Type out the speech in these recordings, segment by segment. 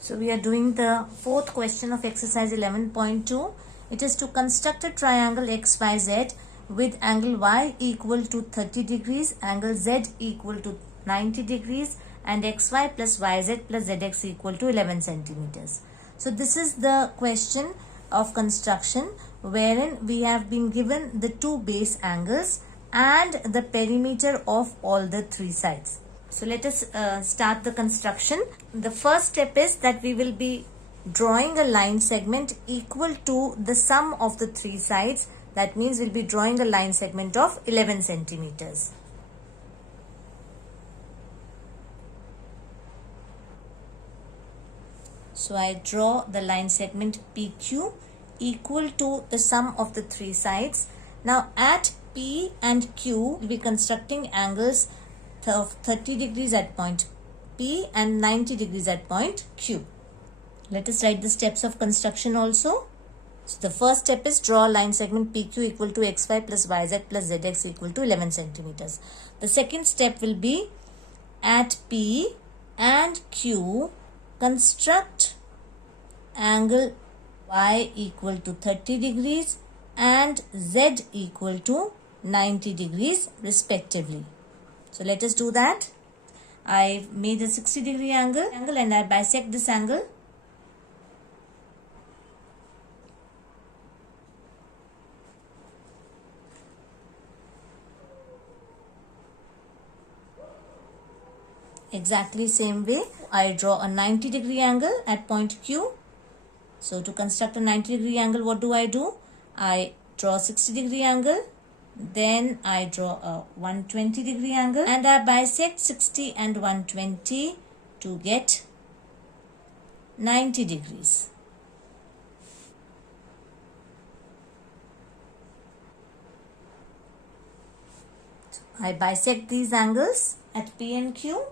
So we are doing the fourth question of exercise 11.2. It is to construct a triangle XYZ with angle Y equal to 30 degrees, angle Z equal to 90 degrees and XY plus YZ plus ZX equal to 11 centimeters. So this is the question of construction wherein we have been given the two base angles and the perimeter of all the three sides. So let us start the construction. The first step is that we will be drawing a line segment equal to the sum of the three sides. That means we'll be drawing a line segment of 11 centimeters. So I draw the line segment PQ equal to the sum of the three sides. Now at P and Q, we'll be constructing angles of 30 degrees at point P and 90 degrees at point Q. Let us write the steps of construction also. So the first step is draw a line segment PQ equal to XY plus YZ plus ZX equal to 11 centimeters. The second step will be at P and Q, construct angle Y equal to 30 degrees and Z equal to 90 degrees respectively. So let us do that. I made a 60-degree angle and I bisect this angle. Exactly same way, I draw a 90-degree angle at point Q. So to construct a 90-degree angle, what do? I draw a 60-degree angle. Then I draw a 120-degree angle and I bisect 60 and 120 to get 90 degrees. So I bisect these angles at P and Q.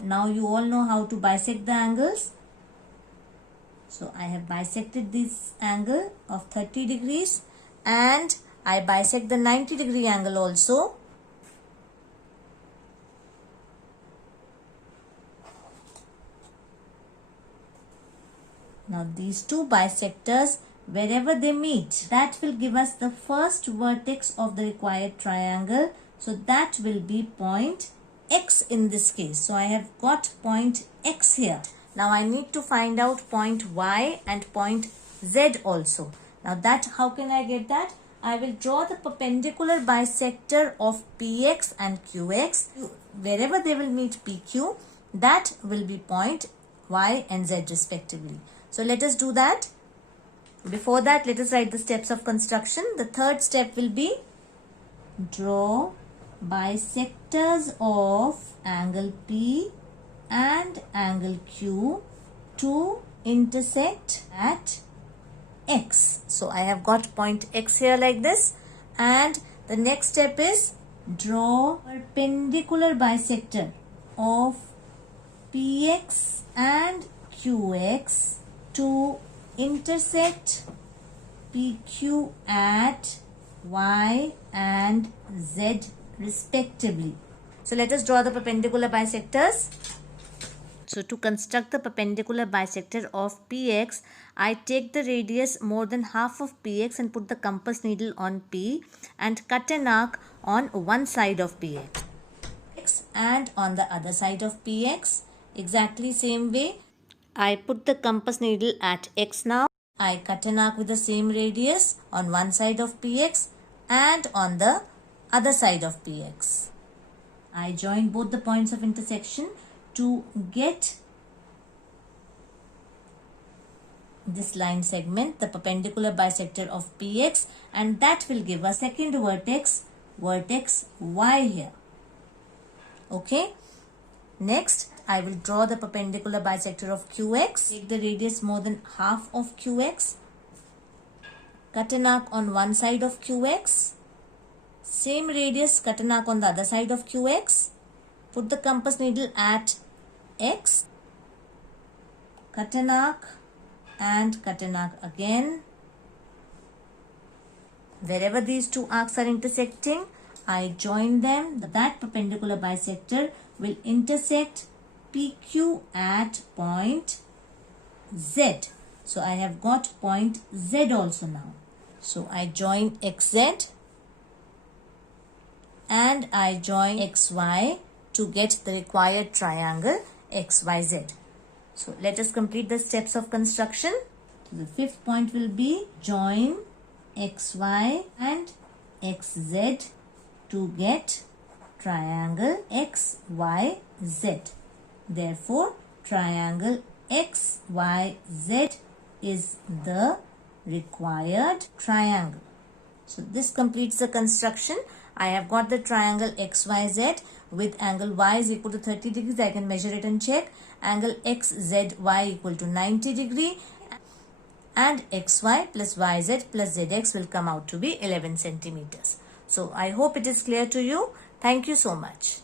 Now you all know how to bisect the angles. So I have bisected this angle of 30 degrees and I bisect the 90-degree angle also. Now these two bisectors, wherever they meet, that will give us the first vertex of the required triangle. So that will be point X in this case. So I have got point X here. Now I need to find out point Y and point Z also. Now that, how can I get that? I will draw the perpendicular bisector of PX and QX. Wherever they will meet PQ, that will be point Y and Z respectively. So let us do that. Before that, let us write the steps of construction. The third step will be draw bisectors of angle P and angle Q to intersect at X. So I have got point X here like this, and the next step is draw perpendicular bisector of PX and QX to intersect PQ at Y and Z respectively. So let us draw the perpendicular bisectors. So to construct the perpendicular bisector of PX, I take the radius more than half of PX and put the compass needle on P and cut an arc on one side of PX and on the other side of PX. Exactly same way, I put the compass needle at X now. I cut an arc with the same radius on one side of PX and on the other side of PX. I join both the points of intersection to get this line segment, the perpendicular bisector of PX, and that will give us second vertex Y here. Okay. Next, I will draw the perpendicular bisector of QX. Take the radius more than half of QX. Cut an arc on one side of QX. Same radius, cut an arc on the other side of QX. Put the compass needle at X. Cut an arc and cut an arc again. Wherever these two arcs are intersecting, I join them, that perpendicular bisector will intersect PQ at point Z. So I have got point Z also now. So I join XZ and I join XY to get the required triangle XYZ. So let us complete the steps of construction. So the fifth point will be join XY and XZ to get triangle XYZ. Therefore, triangle XYZ is the required triangle. So this completes the construction. I have got the triangle XYZ with angle Y is equal to 30 degrees. I can measure it and check. Angle XZY equal to 90 degree. And XY plus YZ plus ZX will come out to be 11 centimeters. So I hope it is clear to you. Thank you so much.